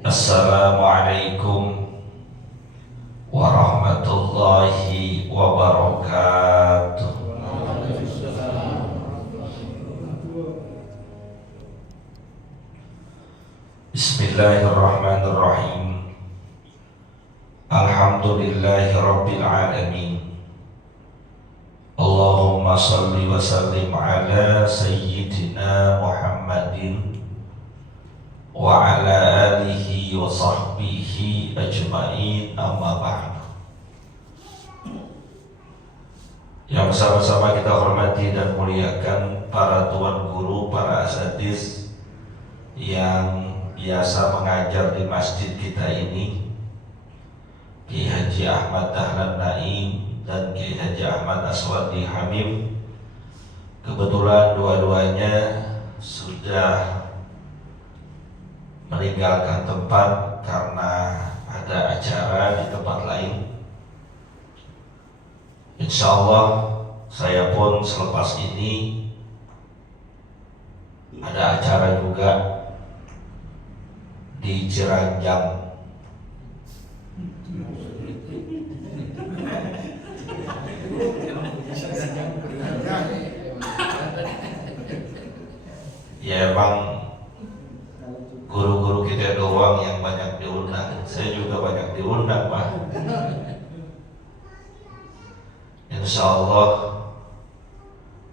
Assalamualaikum warahmatullahi wabarakatuh. Bismillahirrahmanirrahim. Alhamdulillahi rabbil alamin. Allahumma salli wa sallim ala sayyidina Muhammadin wa ala alihi wa sahbihi ajma'in, amma ba'd. Yang sama-sama kita hormati dan muliakan para tuan guru, para asatiz yang biasa mengajar di masjid kita ini, Kiai Haji Ahmad Dahlan Naim dan Kiai Haji Ahmad Aswadi Hamim. Kebetulan dua-duanya sudah meninggalkan tempat karena ada acara di tempat lain. Insya Allah saya pun selepas ini ada acara juga di Ciranjang. Ya emang guru-guru kita doang yang banyak diundang. Saya juga banyak diundang, Pak. Insya Allah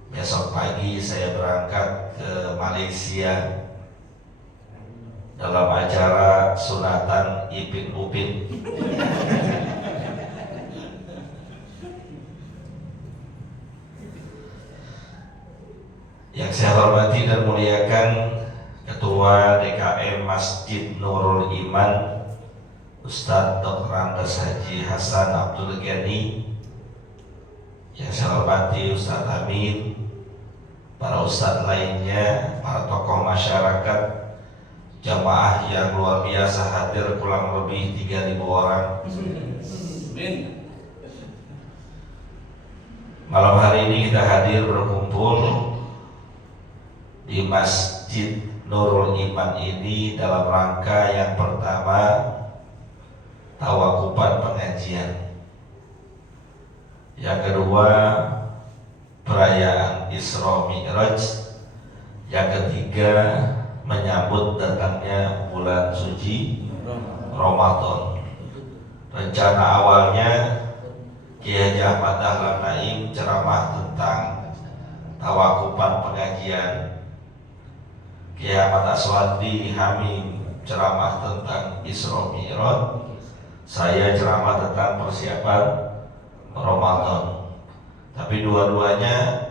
besok pagi saya berangkat ke Malaysia dalam acara sunatan Ipin Upin. Yang saya hormati dan muliakan Ketua DKM Masjid Nurul Iman Ustadz Dr. Andes Haji Hasan Abdul Ghani. Yang saya hormati Ustadz Amin, para ustadz lainnya, para tokoh masyarakat, jamaah yang luar biasa hadir kurang lebih 3.000 orang. Malam hari ini kita hadir berkumpul di Masjid Nurul Iman ini dalam rangka yang pertama tawakupan pengajian, yang kedua perayaan Isra Mi'raj, yang ketiga menyambut datangnya bulan suci Ramadan. Rencana awalnya Kiai Haji Ahmad Dahlan Naim ceramah tentang tawakupan pengajian, Kiai Ahmad Aswadi Hamim ceramah tentang Isra Mi'raj, saya ceramah tentang persiapan Ramadan. Tapi dua-duanya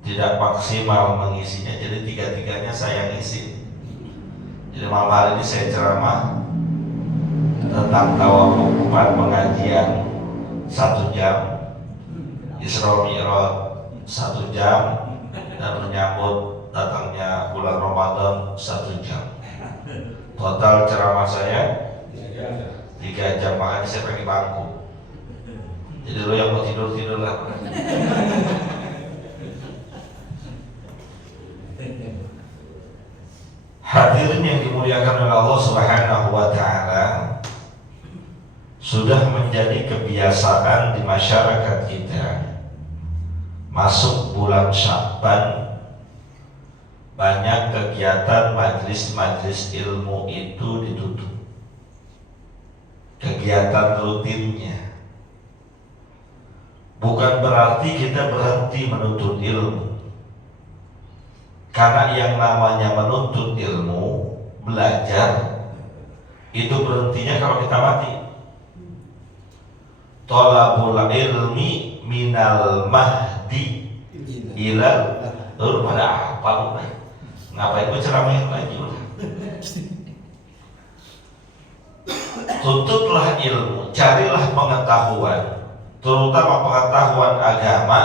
tidak maksimal mengisinya, jadi tiga-tiganya saya ngisi. Jadi malam hari ini saya ceramah tentang tawakupan pengajian 1 jam, Isra Mi'raj 1 jam, dan menyambut datangnya bulan Ramadan 1 jam. Total ceramah saya 3 jam, makanya saya pakai bangku. Jadi lo yang mau tidur lah. Hadirin yang dimuliakan oleh Allah Subhanahu wa Ta'ala, sudah menjadi kebiasaan di masyarakat kita, masuk bulan Sya'ban banyak kegiatan majlis-majlis ilmu itu ditutup. Kegiatan rutinnya. Bukan berarti kita berhenti menuntut ilmu, karena yang namanya menuntut ilmu, belajar, itu berhentinya kalau kita mati. Thalabul ilmi minal mahdi ilal pada apa lu? Ngapain gue ceramahin lagi udah. Tuntutlah ilmu, carilah pengetahuan, terutama pengetahuan agama,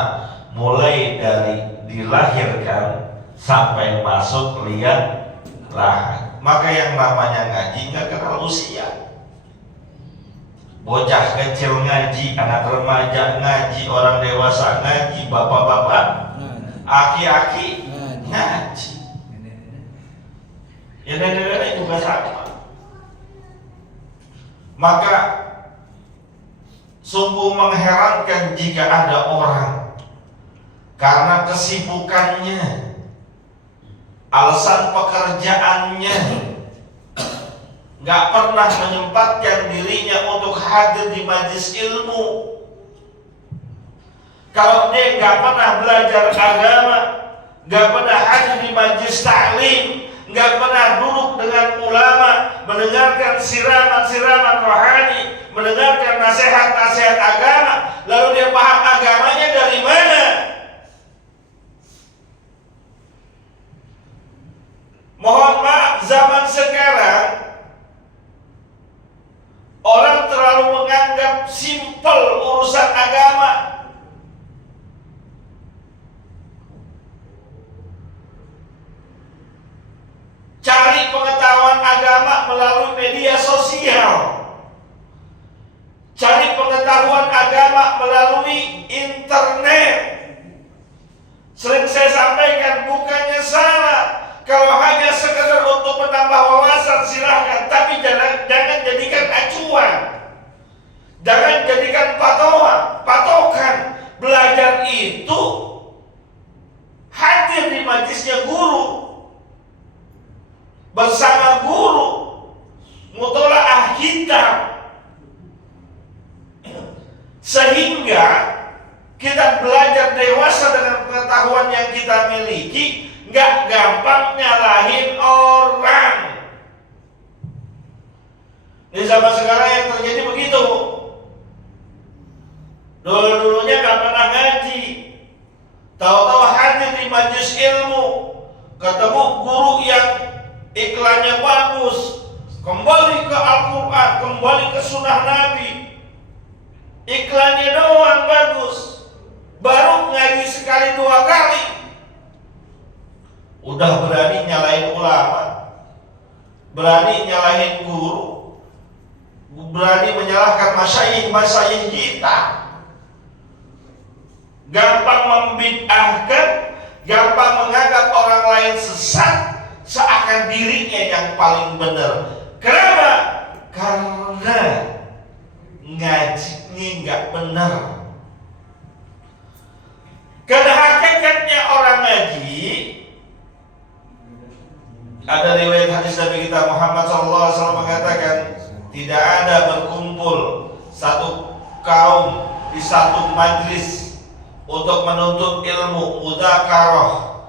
mulai dari dilahirkan sampai masuk liang lahat. Maka yang namanya ngaji nggak kenal usia. Bocah kecil ngaji, anak remaja ngaji, orang dewasa ngaji, bapak-bapak, aki-aki ngaji. Ya nenek-nenek juga sama. Maka sungguh mengherankan jika ada orang karena kesibukannya, alasan pekerjaannya, gak pernah menyempatkan dirinya untuk hadir di majelis ilmu. Kalau dia gak pernah belajar agama, gak pernah hadir di majelis taklim, gak pernah duduk dengan ulama, mendengarkan siraman-siraman rohani, mendengarkan nasihat-nasihat agama, lalu dia paham agamanya dari mana? Mohon maaf, zaman sekarang orang terlalu menganggap simpel urusan agama. Cari pengetahuan agama melalui media sosial. Cari pengetahuan agama melalui internet. Sering saya sampaikan, bukannya salah kalau hanya sekedar untuk menambah wawasan, silahkan, tapi jangan jadikan acuan. Jangan jadikan patokan. Belajar itu hadir di majelisnya guru, bersama guru, mutolaah kitab, sehingga kita belajar dewasa dengan pengetahuan yang kita miliki, nggak gampang nyalahin orang. Di zaman sekarang yang terjadi begitu. Dulu-dulunya nggak pernah ngaji, tahu-tahu hadir di majelis ilmu, ketemu guru yang iklannya bagus, kembali ke Al-Quran, kembali ke sunnah Nabi, iklannya doang bagus, baru ngaji sekali dua kali udah berani nyalahin ulama, berani nyalahin guru, berani menyalahkan masyayikh kita, gampang membid'ahkan, gampang menganggap orang lain sesat, seakan dirinya yang paling benar. Kenapa? Karena ngajinya nggak benar. Karena hakikatnya orang ngaji, ada riwayat hadis Nabi kita Muhammad SAW mengatakan, tidak ada berkumpul satu kaum di satu majlis untuk menuntut ilmu, mudzakarah,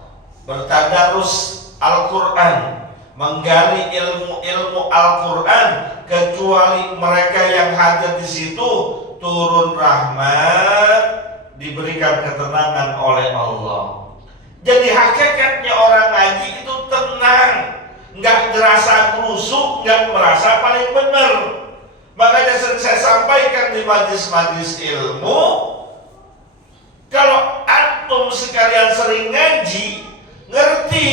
bertadarus Al-Quran, menggali ilmu Al-Quran, kecuali mereka yang hadir di situ turun rahmat, diberikan ketenangan oleh Allah. Jadi hakikatnya orang ngaji itu tenang, nggak terasa krusuk, nggak merasa paling benar. Makanya saya sampaikan di majlis-majlis ilmu, kalau antum sekalian sering ngaji, ngerti,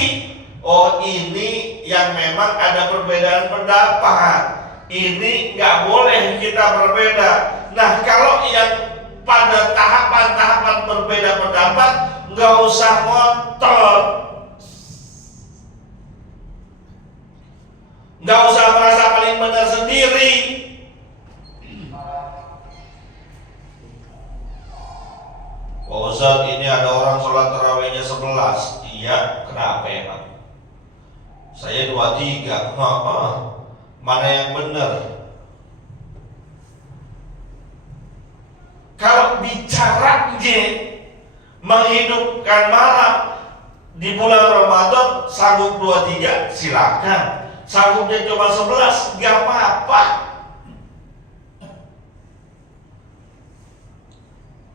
oh ini yang memang ada perbedaan pendapat, ini nggak boleh kita berbeda. Nah kalau yang pada tahapan-tahapan berbeda pendapat, nggak usah ngotot, nggak usah merasa paling benar sendiri. Pak Ustaz, ini ada orang sholat tarawihnya 11. Iya, kenapa emang? Saya 23. Mana yang benar? Kalau bicaranya menghidupkan malam di bulan Ramadan, sanggup 23, silakan. Sanggupnya cuma 11, gak apa-apa.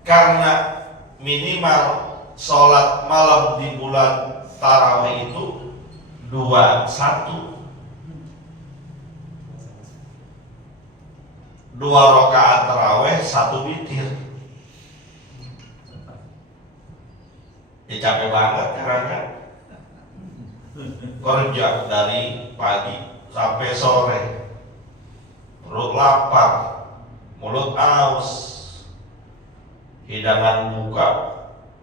Karena minimal sholat malam di bulan tarawih itu 21, 2 rakaat tarawih, 1 witir. Ya capek banget karena kerja dari pagi sampai sore, perut lapar, mulut aus, hidangan buka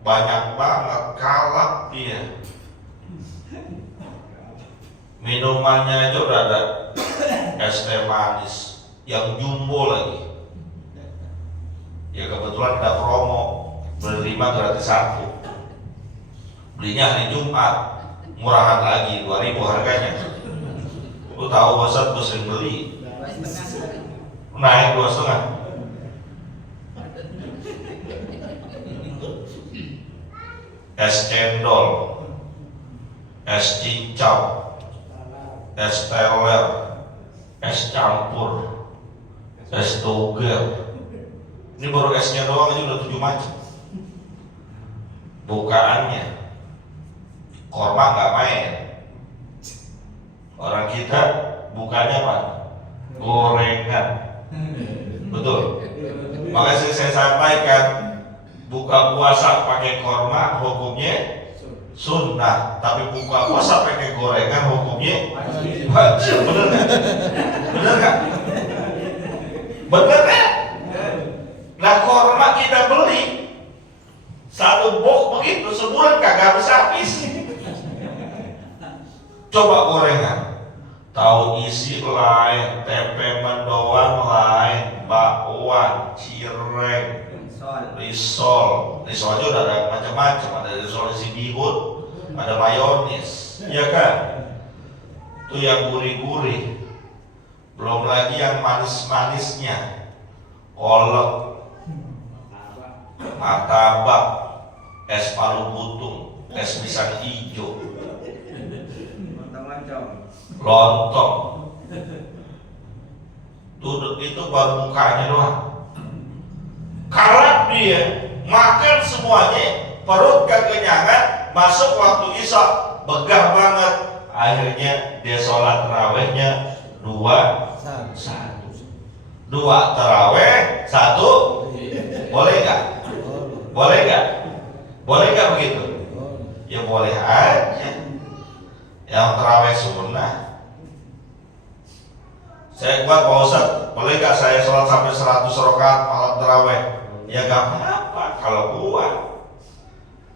banyak banget, kalap dia. Minumannya aja udah ada es teh manis yang jumbo lagi. Ya kebetulan ada promo, beli 5 gratis 1. Belinya hari Jumat, murahan lagi, 2.000 harganya. Lu tahu Ustaz, gue sering beli, naik 2,5. Es cendol, es cincau, es teler, es campur, es doger. Ini baru esnya doang aja udah 7 macam. Bukaannya korma nggak main. Orang kita bukannya apa? Gorengan. Betul. Makanya saya sampaikan, buka puasa pakai korma hukumnya sunnah, tapi buka puasa pakai gorengan hukumnya wajib. Bener nggak? Bener nggak? Bener nggak? Nah korma kita beli 1 box begitu sebulan kagak habis. Coba gorengan, tahu isi lain, tempe mendoan lain, bakwan, cireng, risol aja udah ada macam-macam, ada risol isi bihun, ada mayonis, ya kan? Itu yang gurih-gurih, belum lagi yang manis-manisnya, kolak, martabak, es palu butung, es pisang hijau, lontong. Itu baru mukanya doang. Kalau dia makan semuanya, perut kekenyangan, masuk waktu isya begah banget. Akhirnya dia sholat tarawehnya 2 taraweh 1. Boleh nggak? Boleh nggak? Boleh nggak begitu? Ya boleh aja. Yang taraweh sunnah. Saya kuat Pak Ustaz, boleh nggak saya sholat sampai 100 rakaat malam taraweh? Ya nggak apa-apa kalau kuat.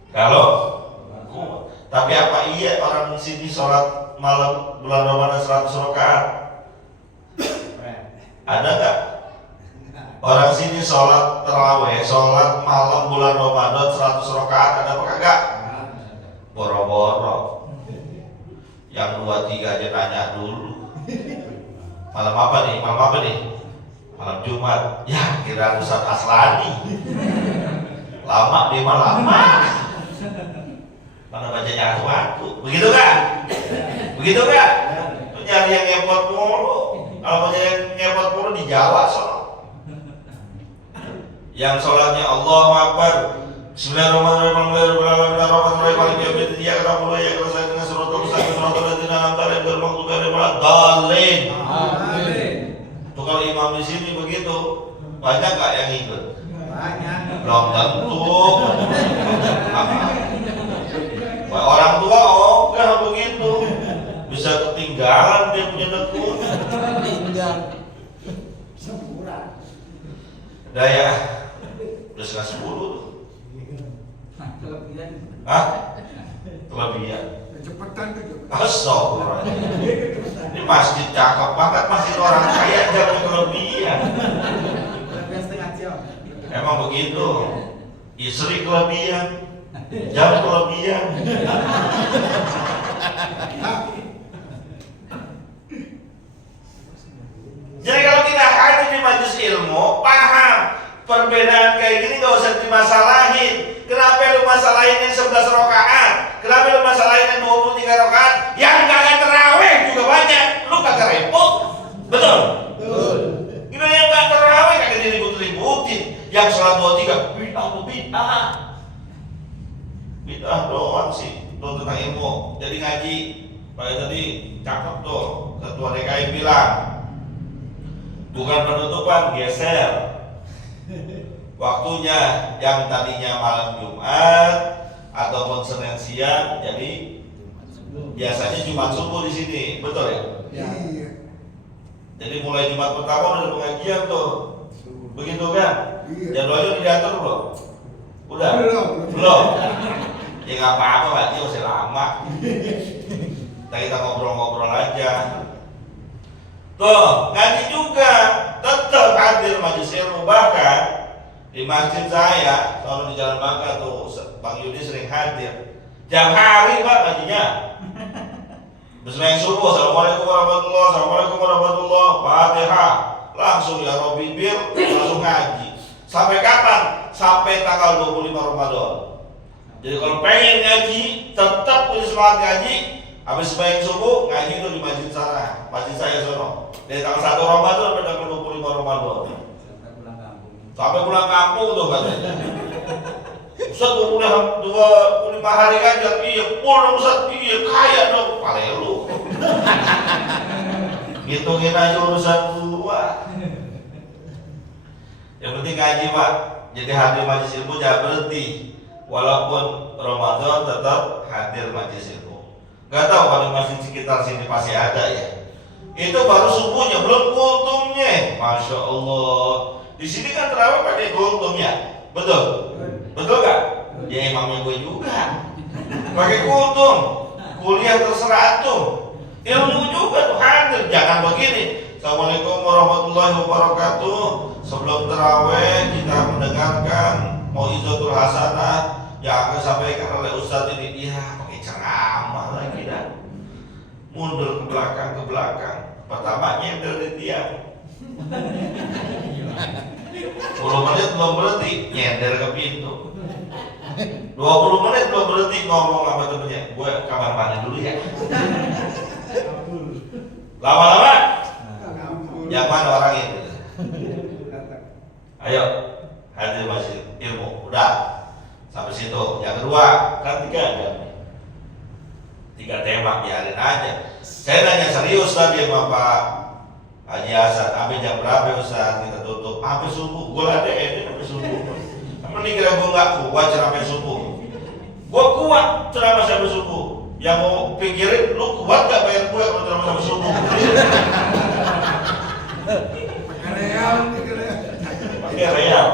Kalau kuat. Tapi apa iya orang di sini sholat malam bulan Ramadan 100 rakaat? Ada nggak? Orang sini sholat taraweh, sholat malam bulan Ramadan 100 rakaat, ada apa kagak? Boro-boro. Yang 2-3 aja nanya dulu. Malam apa nih? Malam apa nih? Malam Jumat. Ya kira Ustaz Aslani. Lama dia mah lama. Mana bacanya atu-atu. Begitu kan? Begitu kan? Itu nyari yang ngepot mulu. Kalau mau nyari yang ngepot mulu di Jawa sono. Yang sholatnya Allahu Akbar, Bismillahirrahmanirrahim, Bismillahirrahmanirrahim, Maliki yaumiddin, iyyaka na'budu wa iyyaka nasta'in, ihdinas siratal mustaqim, siratal ladzina an'amta 'alaihim ghairil maghdubi 'alaihim waladdallin. Amin. Tuh kalau imam di sini begitu, banyak nggak yang ikut? Banyak. Belum tentu. Orang tua enggak begitu, bisa ketinggalan dia punya tekun. Tinggal. Daya udah 9:10. Kelebihan. Hah? Kelebihan. Kecepatan tuh. Astagfirullah. Ini masjid cakep banget, masjid orang kaya jangan kelebihan. Kelebihan setengah jam. Emang begitu. Istri kelebihan, jam kelebihan. Jadi kalau kita hadir di majelis ilmu, paham perbedaan kayak gini gak usah dimasalahin. Kenapa lu masalahin yang 11 rakaat? Kenapa lu masalahin yang 23 rakaat? Yang kagak terawih juga banyak. Lu kagak repot. Betul? Betul. Gila yang gak terawih kagak diribut-ributin. Yang sholat 23 bid'ah. Bid'ah doang sih. Itu tentang ilmu. Jadi ngaji. Pada tadi cakep tuh. Ketua DKI bilang, bukan penutupan, geser waktunya yang tadinya malam Jumat ataupun Senin siang, jadi biasanya Jumat subuh di sini, betul ya? Iya. Jadi mulai Jumat pertama udah pengajian tuh, begitu kan? Iya. Jadwalnya diatur belum? Udah? Belum. Ya nggak apa-apa, berarti masih lama. kita ngobrol-ngobrol aja. Tuh, ngaji juga tetap hadir majelis ilmu. Bahkan di masjid saya, kalau di Jalan Bangka tuh, Bang Yudi sering hadir. Jam hari Pak ngajinya. Bismillah subuh, Assalamualaikum warahmatullahi wabarakatuh, Assalamualaikum warahmatullahi wabarakatuh, Fatihah. Langsung ya Robi Bir, langsung ngaji. Sampai kapan? Sampai tanggal 25 Ramadan. Jadi kalau pengen ngaji, tetap punya semangat ngaji. Habis sembahyang subuh, ngaji itu di masjid sana, masjid saya sono. Dari tanggal 1 Ramadan sampai tanggal 25 Ramadan. Sampai pulang kampung tuh katanya. Ustaz 25 hari aja, iya pulang Ustaz, iya kaya dong, palelu. Hitungin aja urusan gua. Yang penting ngaji Pak. Jadi hadir majelis ilmu jangan berhenti. Walaupun Ramadan tetap hadir majelis ilmu. Gak tahu kalau masjid sekitar sini pasti ada ya. Itu baru subuhnya, belum kultumnya. Masya Allah. Di sini kan terawih pakai kultum ya, betul? Betul gak? Ya imamnya gue juga. Pakai kultum, kuliah terserah antum. Ilmu juga tuh hadir. Jangan begini. Assalamualaikum warahmatullahi wabarakatuh. Sebelum terawih kita mendengarkan Mau'izatul Hasanah yang akan disampaikan oleh Ustadz ini. Iya, pakai ceramah lagi dah. Mundur ke belakang. Pertama nyender di tiang. 10 menit belum berhenti nyender ke pintu. 20 menit belum berhenti ngomong sama temennya, gue kamar mandi dulu ya. Lama-lama yang mana orang itu? Ayo hadir masjid ilmu. Udah sampai situ. Yang kedua kan 3 jam, 3 tema, biarin aja. Saya nanya serius tadi sama Pak Haji Hasan, sampai jam berapa Ustaz kita tutup? Sampai subuh. Gue ada ini sampai subuh. Mending kira gue nggak kuat sampai subuh. Gue kuat ceramah sampai subuh. Yang mau pikirin, lu kuat gak bayar gue kalau ceramah sampai subuh? Pakai real.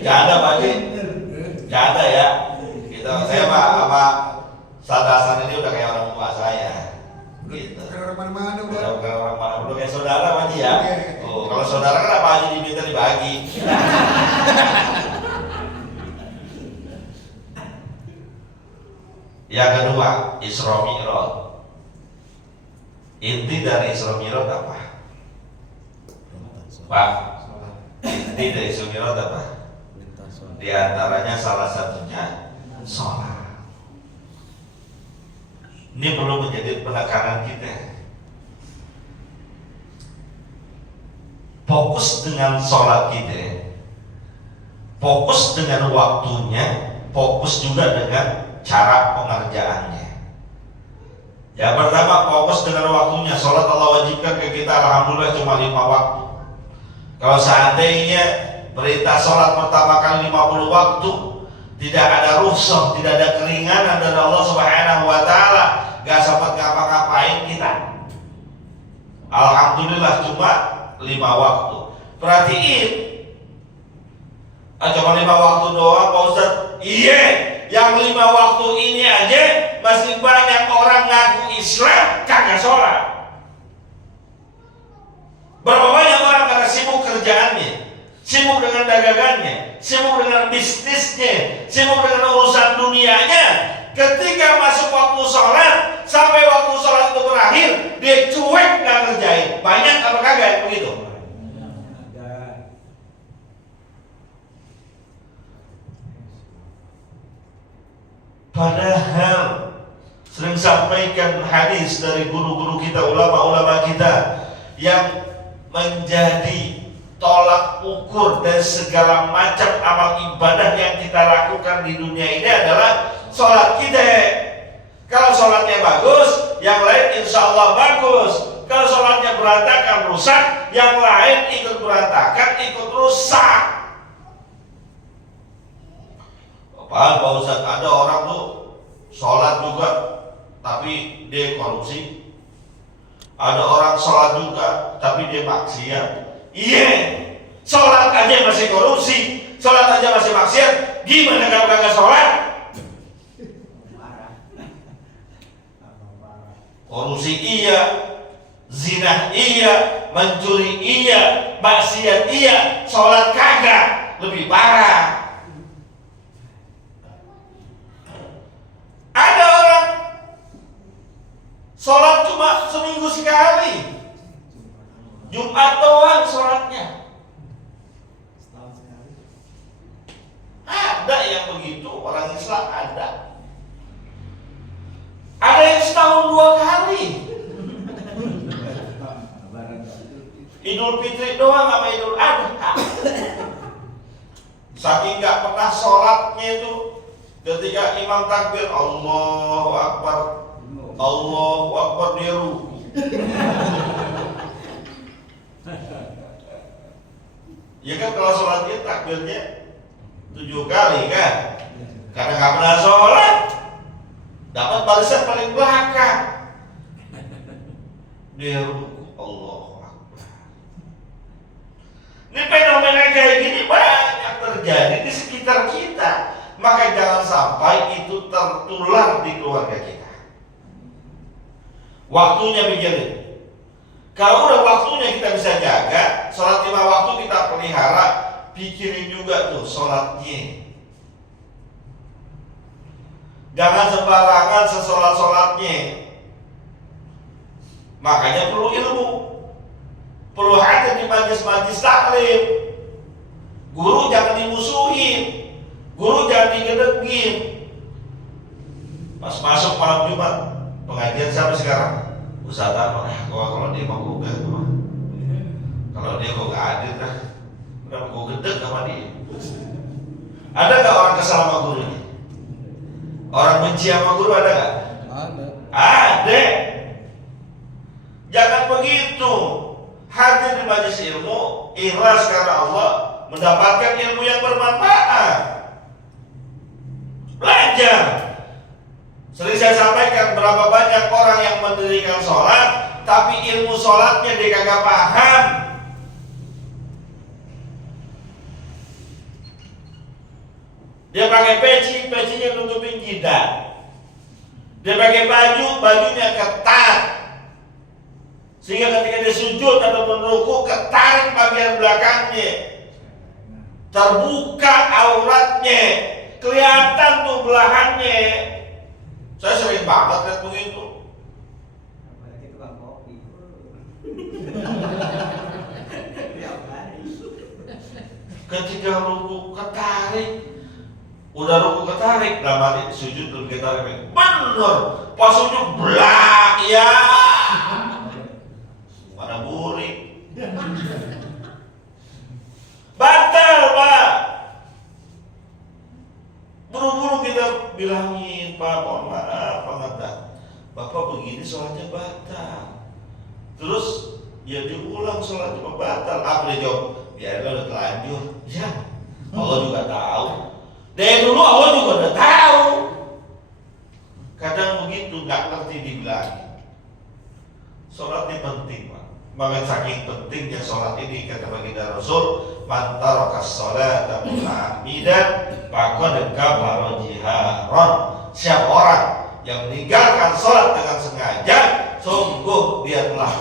Gak ada Pak Haji. Gak ada ya. Gitu. Saya Pak sama Ustaz Hasan ini udah kayak orang tua saya. Gitu. Orang mana-mana udah orang mana udah kayak saudara Pak Haji ya. Oh, kalau saudara kan Pak Haji diminta dibagi. Yang kedua, Isra Mi'raj. Inti dari Isra Mi'raj apa? Pak, inti dari Isra Mi'raj apa? Di antaranya salah satunya sholat. Ini perlu menjadi penekanan kita. Fokus dengan sholat kita, fokus dengan waktunya, fokus juga dengan cara pengerjaannya. Yang pertama, fokus dengan waktunya. Sholat Allah wajibkan ke kita, alhamdulillah cuma 5 waktu. Kalau seandainya perintah sholat pertama kali 50 waktu, tidak ada rukhsah, tidak ada keringanan dari Allah Subhanahu wa Ta'ala, gak sempat ngapa-ngapain kita. Alhamdulillah cuma 5 waktu. Perhatiin, cuma 5 waktu doang Pak Ustaz. Iya, yang 5 waktu ini aja masih banyak orang ngaku Islam kagak sholat. Berapa banyak orang karena sibuk kerjaannya, sibuk dengan dagangannya, sibuk dengan bisnisnya, sibuk dengan urusan dunianya. Ketika masuk waktu sholat, sampai waktu sholat itu berakhir, dia cuek nggak ngerjain. Banyak apa kagak begitu? Padahal sering sampaikan hadis dari guru-guru kita, ulama-ulama kita, yang menjadi tolak ukur dari segala macam amal ibadah yang kita lakukan di dunia ini adalah sholat kita. Kalau sholatnya bagus, yang lain insya Allah bagus. Kalau sholatnya berantakan, rusak, yang lain ikut berantakan, ikut rusak. Pak Ustaz, ada orang tuh sholat juga tapi dia korupsi. Ada orang sholat juga tapi dia maksiat. Iya, sholat aja masih korupsi, sholat aja masih maksiat, gimana kalau kagak sholat? korupsi iya, zina iya, mencuri iya, maksiat iya, sholat kagak, lebih parah. Ada orang sholat cuma seminggu sekali, Jumat doang sholatnya. Ada yang begitu, orang Islam ada. Ada yang setahun 2 kali. Idul Fitri doang sama Idul Adha. Saking gak pernah sholatnya itu, ketika imam takbir Allahu Akbar, Allahu Akbar, dia ruku. Ya kan kalau sholatnya takbirnya 7 kali kan, karena gak pernah sholat dapat barisan paling belakang. Dia ruku, Allahu Akbar. Ini fenomena kayak gini banyak terjadi di sekitar kita. Maka jangan sampai itu tertular di keluarga kita. Waktunya pikirin. Kalau udah waktunya kita bisa jaga, sholat 5 waktu kita pelihara, pikirin juga tuh sholatnya. Jangan sembarangan sesolat-solatnya. Makanya perlu ilmu, perlu hadir di majlis-majlis taklim. Guru jangan dimusuhin, guru jangan digedegin. Pas masuk malam Jumat, pengajian siapa sekarang? Ustaz apa? Kalau dia mau gue tuh, kalau dia kok gak hadir dah, udah gue gedeg sama dia. Ada gak orang kesal sama guru ini? Orang benci sama guru ada gak? Ada. Ada. Jangan begitu. Hadir di majelis ilmu, ikhlas karena Allah, mendapatkan ilmu yang bermanfaat. Belajar. Sering saya sampaikan berapa banyak orang yang mendirikan sholat, tapi ilmu sholatnya dia kagak paham. Dia pakai peci, pecinya nutupin jidat. Dia pakai baju, bajunya ketat. Sehingga ketika dia sujud ataupun ruku, ketarik bagian belakangnya. Terbuka auratnya, kelihatan tuh belahannya. Saya sering banget lihat begitu. Apalagi tukang kopi. Ketika ruku ketarik, udah ruku ketarik, dalam hati sujud belum ketarik. Bener, pas sujud blak ya. Mana burik. Batal Pak. Buru-buru kita bilangin, Pak mohon maaf banget, Bapak begini sholatnya batal. Terus ya diulang sholatnya batal. Apa dia jawab? Biarlah udah telanjur. Ya, Allah juga tahu. Dari dulu Allah juga udah tahu. Kadang begitu, nggak ngerti dibilangin. Sholat ini penting, Pak. Maka saking pentingnya sholat ini, kata baginda Rasul, man taraka sholata muta'ammidan faqad kafara jiharan. Siapa orang yang meninggalkan sholat dengan sengaja, sungguh dia telah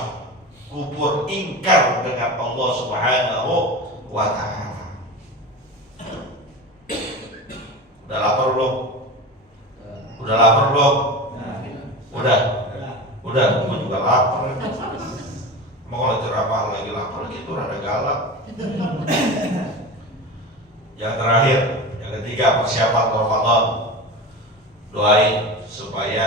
kufur ingkar dengan Allah Subhanahu wa ta'ala. Udah lapar belum? Udah lapar belum? Udah. Gue juga lapar. Mau kalau ceramah lagi lapar gitu rada galak. Yang terakhir, yang ketiga, persiapan Ramadan. Doain supaya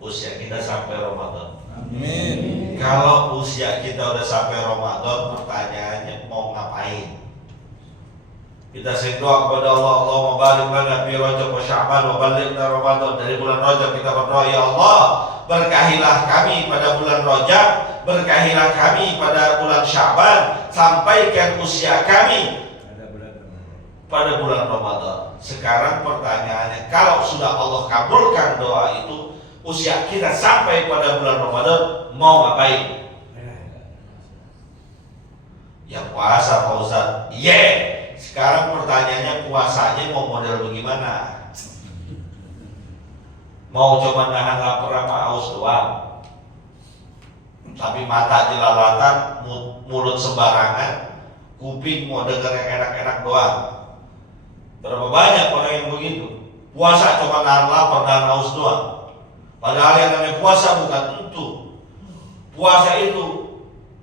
usia kita sampai Ramadan. Amin. Kalau usia kita udah sampai Ramadan, pertanyaannya mau ngapain? Kita sering doa kepada Allah, Allahumma barik lana fi Rajab wa Sya'ban wa ballighna Ramadan. Dari bulan Rajab kita berdoa, ya Allah, berkahilah kami pada bulan Rajab, berkahilah kami pada bulan Sya'ban, sampaikan usia kami pada bulan Ramadan. Sekarang pertanyaannya, kalau sudah Allah kabulkan doa itu, usia kita sampai pada bulan Ramadan, mau ngapain? Ya puasa Pak Ustaz. Sekarang pertanyaannya, puasanya mau model bagaimana? Mau coba nahan lapar sama haus doang? tapi mata jelalatan, mulut sembarangan, kuping mau dengar yang enak-enak doang. Berapa banyak orang yang begitu? Puasa cuma nahan lapar dan haus doang. Padahal yang namanya puasa bukan itu. Puasa itu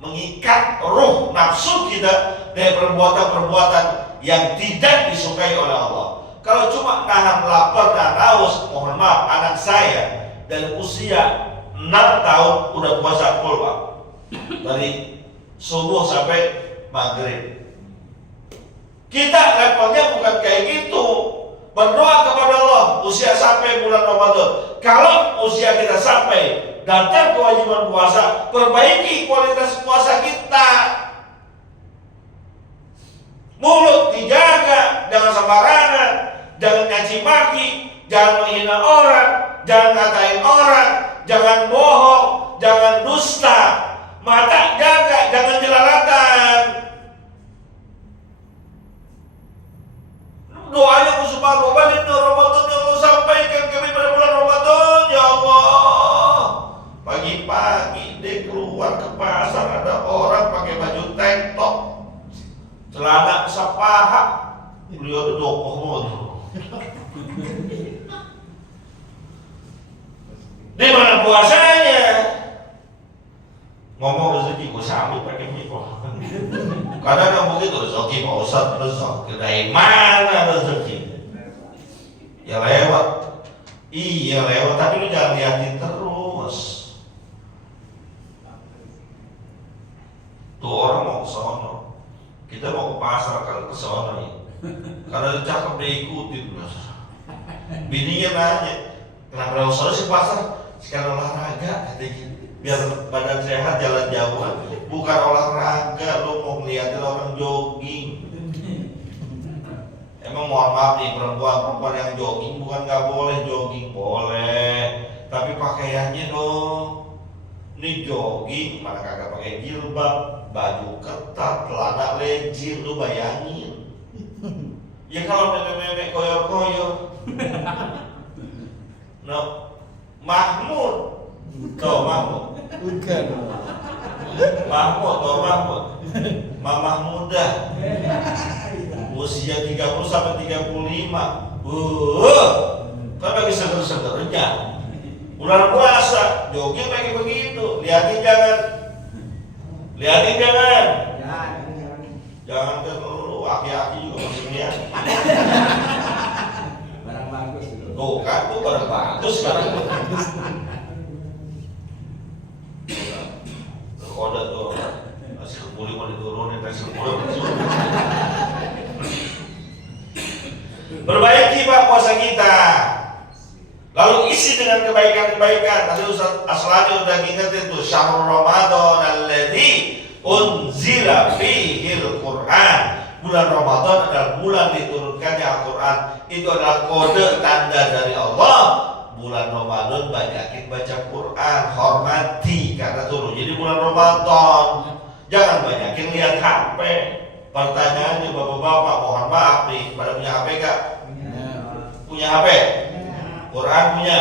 mengikat roh nafsu kita dari perbuatan-perbuatan yang tidak disukai oleh Allah. Kalau cuma nahan lapar dan haus, mohon maaf, anak saya dari usia 6 tahun udah puasa full, Pak. Dari subuh sampai maghrib. Kita levelnya bukan kayak gitu. Berdoa kepada Allah usia sampai bulan Ramadan. Kalau usia kita sampai datang kewajiban puasa, perbaiki kualitas puasa kita. Mulut dijaga, jangan sembarangan, jangan nyaci maki, jangan menghina orang, jangan ngatain orang, jangan bohong, jangan dusta. Mata jaga, jangan jelalatan. Doanya kusubah Ramadan yang Allah sampaikan kami pada bulan Ramadan, ya Allah. Pagi-pagi dia keluar ke pasar, ada orang pakai baju tank top, celana sepaha, beliau dokoh motor. Di mana puasanya? Ngomong rezeki gue sambil pakai mikro. Kadang yang begitu rezeki Pak Ustadz, rezeki dari mana rezeki? Ya lewat. Iya lewat, tapi lu jangan liatin terus. Tuh orang mau ke sono, kita mau ke pasar kan ke sono ya. Karena cakep dia ikutin. Bininya nanya, kenapa usah sih pasar? Sekarang olahraga katanya, biar badan sehat, jalan jauhan. Bukan olahraga, lo mau ngeliatin orang jogging. Emang mohon maaf nih, perempuan yang jogging bukan nggak boleh jogging, boleh. Tapi pakaiannya dong. Ini jogging, mana kagak pakai jilbab, baju ketat, celana legging, lu bayangin. Ya kalau memek-memek koyor-koyor. No, Mahmud, tuh Mahmud. Bukan. Mahmud, tuh Mahmud. Mamah muda. Usia 30 sampai 35. Kan bagi seger-segernya. Bulan puasa, jogging lagi begitu. Lihatin jangan. Lihatin jangan. Jangan terlalu aki-aki juga masih lihat. Barang bagus. Tuh kan, tuh barang bagus sekarang. Kode tuh, nasi kebuli mau diturunin, nasi kebuli mau diturunin. Perbaiki Pak puasa kita. Lalu isi dengan kebaikan-kebaikan. Tadi Ustaz Aslani udah ngingetin tuh, Syahrul Ramadan alladzi unzila fihil Qur'an. Bulan Ramadan adalah bulan diturunkannya Al-Quran. Itu adalah kode tanda dari Allah. Bulan Ramadan banyakin baca Quran, hormati karena turun. Jadi bulan Ramadan jangan banyakin lihat HP. Pertanyaannya bapak-bapak, mohon maaf nih, pada punya HP gak? Punya HP? Quran punya?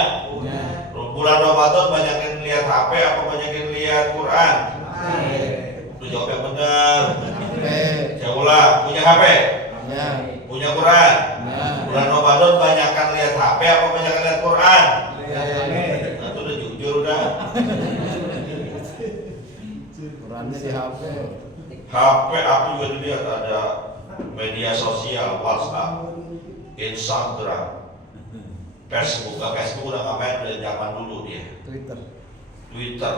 Bulan Ramadan banyakin lihat HP apa banyakin lihat Quran? Lu jawab yang benar. Saya ulang, punya HP? Punya Quran? Bulan Ramadan banyakkan lihat HP apa banyakkan lihat Quran? Nah itu udah jujur udah. Qurannya di HP. HP aku juga dilihat ada media sosial, WhatsApp, Instagram, Facebook. Facebook udah nggak main, udah zaman dulu dia. Twitter.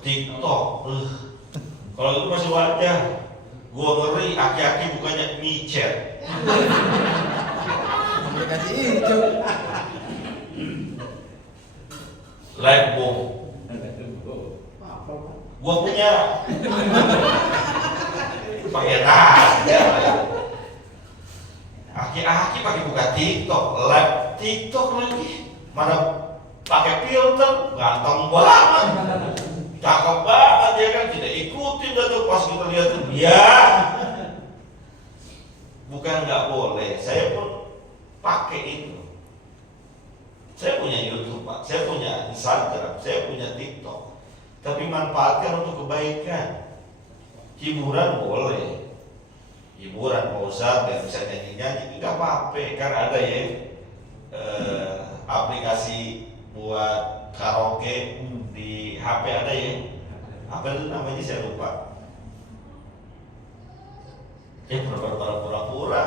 TikTok. Kalau itu masih wajar. Gua ngeri aki-aki bukannya micet. Aplikasi hijau. Live boom. Gua punya. Pakai aja. Aki-aki pakai buka TikTok, live TikTok lagi. Mana pakai filter, ganteng banget. Cakep banget ya kan, kita ikutin dah tuh pas kita lihat tuh ya. Bukan nggak boleh, saya pun pakai itu. Saya punya YouTube Pak, saya punya Instagram, saya punya TikTok. tapi manfaatkan untuk kebaikan. Hiburan boleh, hiburan mau Ustaz yang bisa nyanyi-nyanyi nggak apa-apa, kan ada ya aplikasi buat karaoke di HP ada ya. Apa itu namanya saya lupa. Pada pura-pura.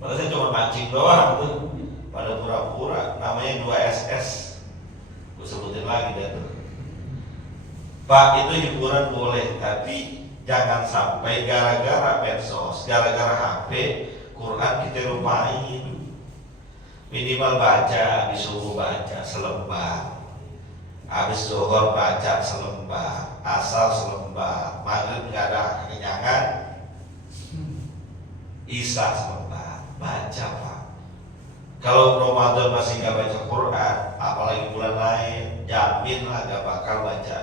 Padahal saya cuma mancing doang tuh. Pada pura-pura. Namanya 2SS. Gue sebutin lagi deh tuh. Pak, itu hiburan boleh, tapi jangan sampai gara-gara medsos, gara-gara HP, Quran kita lupain. Minimal baca, habis subuh baca selembar, habis zuhur baca selembar, asar selembar, maghrib nggak ada kekenyangan, isya selembar, baca Pak. Kalau Ramadan masih nggak baca Quran, apalagi bulan lain, jamin lah nggak bakal baca.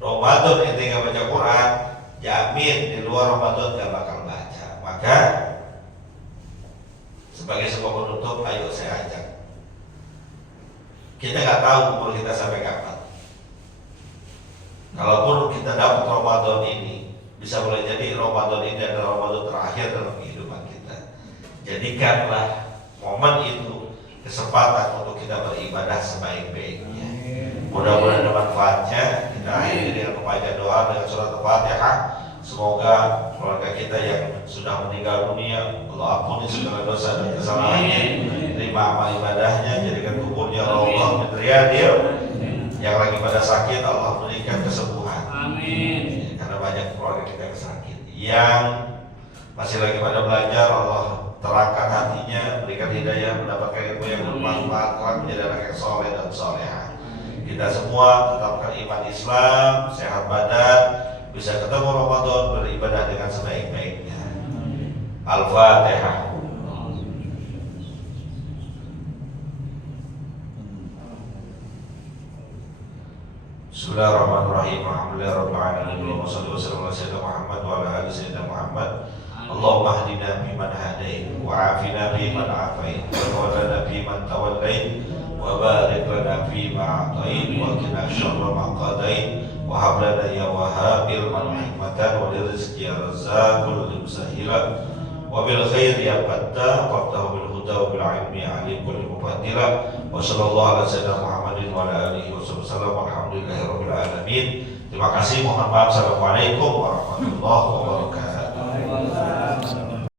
Ramadan ente nggak baca Quran, jamin di luar Ramadan nggak bakal baca. Maka sebagai sebuah penutup, ayo saya ajak. Kita nggak tahu umur kita sampai kapan. Kalaupun kita dapat Ramadan ini, bisa boleh jadi Ramadan ini adalah Ramadan terakhir dalam kehidupan kita. Jadikanlah momen itu kesempatan untuk kita beribadah sebaik-baiknya. Mudah-mudahan ada manfaatnya. Kita akhiri dengan membaca doa dengan surat Al-Fatihah. Semoga keluarga kita yang sudah meninggal dunia, Allah ampuni segala dosa dan kesalahannya, terima amal ibadahnya, jadikan kuburnya Allah menteriadil. Yang lagi pada sakit, Allah berikan kesembuhan. Amin. Karena banyak keluarga kita yang sakit. Yang masih lagi pada belajar, Allah terangkan hatinya, berikan hidayah, mendapatkan ilmu yang bermanfaat, kelak menjadi anak yang soleh dan soleha. Kita semua tetapkan iman Islam, sehat badan, bisa ketemu Ramadan, beribadah dengan sebaik-baiknya. Al-Fatihah. Bismillahirrahmanirrahim. Alhamdulillahirabbil alamin. Wassalatu wassalamu ala sayyidina Muhammad wa ala ali sayyidina Muhammad. Allahumma hdina fiman hadait, wa afina fiman afait, wa tawallana fiman tawallait, wa barik lana fima a'tait, wa qina syarra ma qadait, wa hab lana ya wahhab ilman wa hikmatan wa rizqi ya razzaq kulli musahila, wa bil khair ya fattah, waftahu bil huda wa bil ilmi alim kulli mufaddila, wa sallallahu ala sayyidina Muhammadin wa ala alihi wasallam. Alhamdulillahirabbil alamin. Terima kasih, mohon maaf. Assalamualaikum warahmatullahi wabarakatuh.